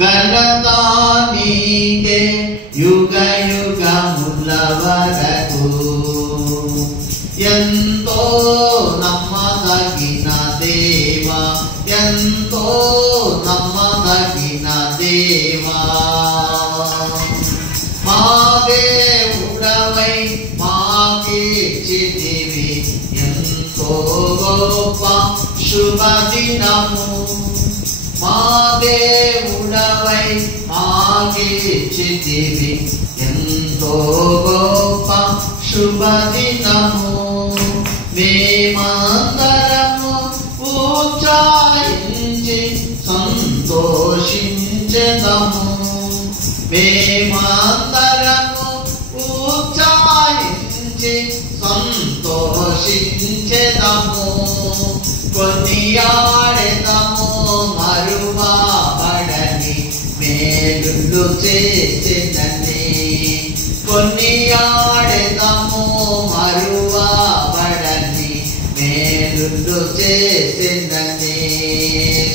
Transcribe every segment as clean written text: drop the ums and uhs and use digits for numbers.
ఘనత నీకే యుగ యుగముల వరకు. ఎంతో నమ్మదగిన దేవా, ఎంతో నమ్మదగిన దేవా, మా దేవుడవై మాకిచ్చితివి ఎంతో గొప్ప శుభదినము. మా దేవుడవై మాకిచ్చితివి ఎంతో గొప్ప శుభదినము. మేమందరము ఉచ్చాయించి సంతోషించెదము. మేమందరము ఉచ్చాయించి సంతోషించెదము. కొనియాడెదము మరువబడని మేలులు చేసినని. కొనియాడెదము మరువబడని మేలులు చేసినని.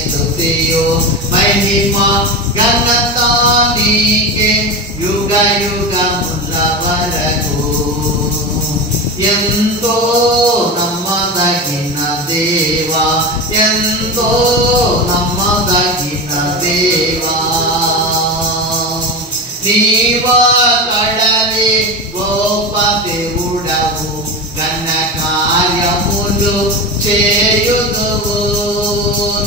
స్తుతియు మహిమ ఘనత నీకే యుగ యుగముల వరకు. ఎంతో నమ్మదగిన దేవా, ఎంతో నమ్మదగిన దేవా, నీవొక్కడవే గొప్ప దేవుడవు, ఘన కార్యములు చేయుదువు.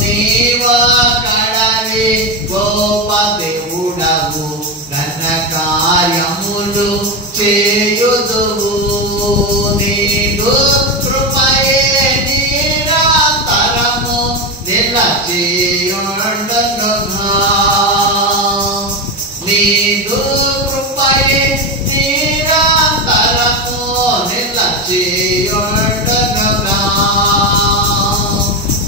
నీవొక్కడవే గొప్ప దేవుడవు, ఘన కార్యములు చేయుదువు. నీదు కృపయే నిరంతరము నిలచియుండునుగా. నీదు కృపయే నిరంతరము నిలచియుండునుగా.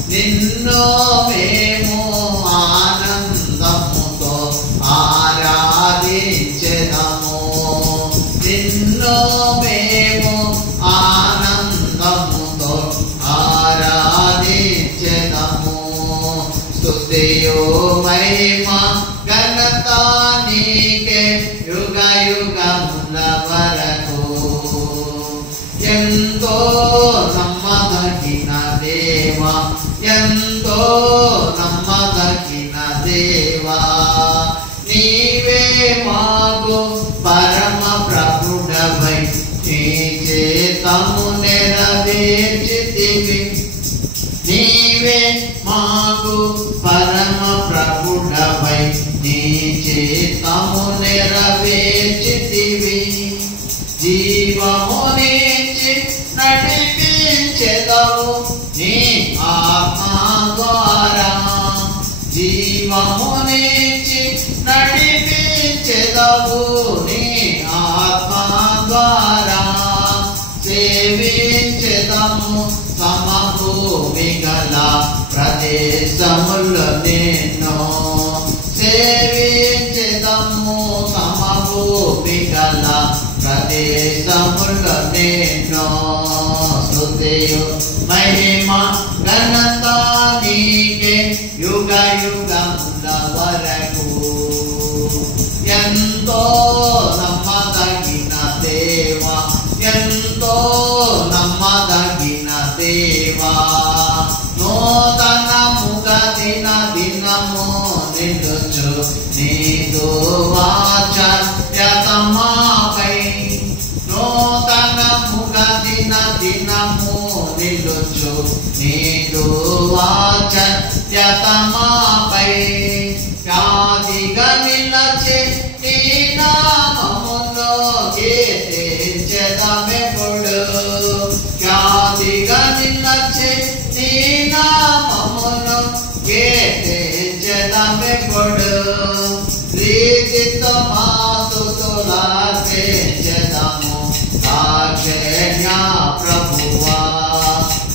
నిన్ను మేము ఆనందముతో ఆరాధించెదము. నిన్ను మేము ఆనందముతో ఆరాధించెదము. స్తుతియు మహిమ ఘనత నీకే యుగ యుగముల వరకు. ఎంతో నమ్మదగిన దేవా, ఎంతో నమ్మదగిన దేవా, నీవే మాకు పరమ ప్రభుడవై నీ చేతము నెరవేర్చితివి. నీవే మాకు పరమ ప్రభుడవై నీ చేతము నెరవేర్చితివి. జీవమునిచ్చి నడిపించెదవు నీ ఆత్మ ద్వారా. జీవమునిచ్చి నడిపించెదవు నీ ఆత్మ ద్వారా. సేవించెదము సమభూమి గల ప్రదేశములో నిన్ను. సేవించెదము సమభూమి గల ప్రదేశములో నిన్ను. స్తుతియు మహిమ ఘనత నీకే యుగ యుగముల వరకు. ఎంతో నమ్మదగిన దేవా, ఎంతో నమ్మదగిన దేవా, నూతనముగా దిన దినము నిలుచు నీదు వాచర్యతమాపై. నూతనముగా దిన దినము నిలుచు నీదు వాచర్యతమాపై. వ్యాధిగా నిలచే నీ నామములో కీర్తించెదమెప్పుడు. వ్యాధిగా నిలచే నీ నామములో కీర్తించెదమెప్పుడు. ప్రీతితో మా స్తుతులర్పించెదము దాక్షిణ్య ప్రభువా.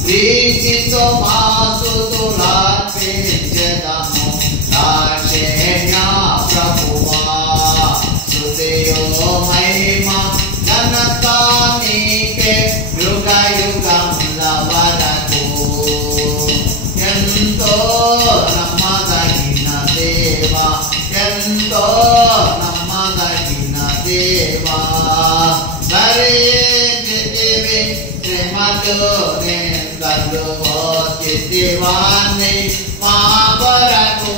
ప్రీతితో మా స్తుతులర్పించెదము దాక్షిణ్య ప్రభువా. స్తుతియు మహిమ ఘనత నీకే యుగ యుగముల వరకు. ఎంతో నమ్మదగిన దేవా, ఎంతో నమ్మదగిన దేవా భరించితివి శ్రమలు నిందలు మోచితివాన్ని మా కొరకు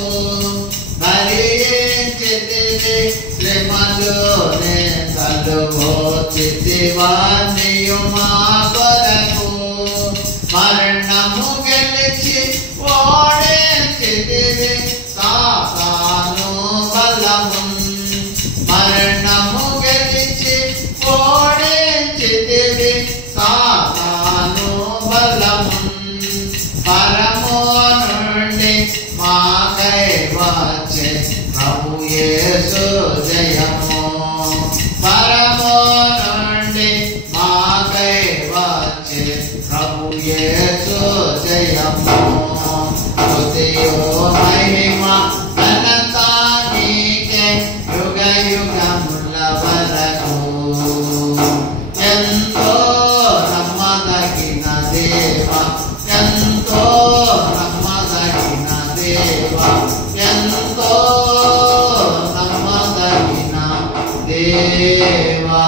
భరించితివి శ్రమలు నిందలు మోచితివాన్ని మా కొరకు మరణము గెలిచి ఓడించితివి సాతాను బలము మరణము గెలిచి ఓడించితివి సాతాను బలము పరము నుండి మాకై వచ్చే ప్రభు యేసు జయము పరము నుండి మాకై వచ్చే ప్రభు యేసు జయము స్తుతియు మహిమ ఘనత నీకే యుగ యుగముల వరకు ఎంతో నమ్మదగిన దేవా ఎంతో నమ్మదగిన దేవా ఎంతో నమ్మదగిన దేవా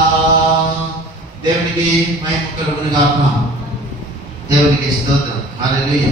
దేవునికి మహిమ కలుగును గాక దేవునికి స్తోత్రం హల్లెలూయా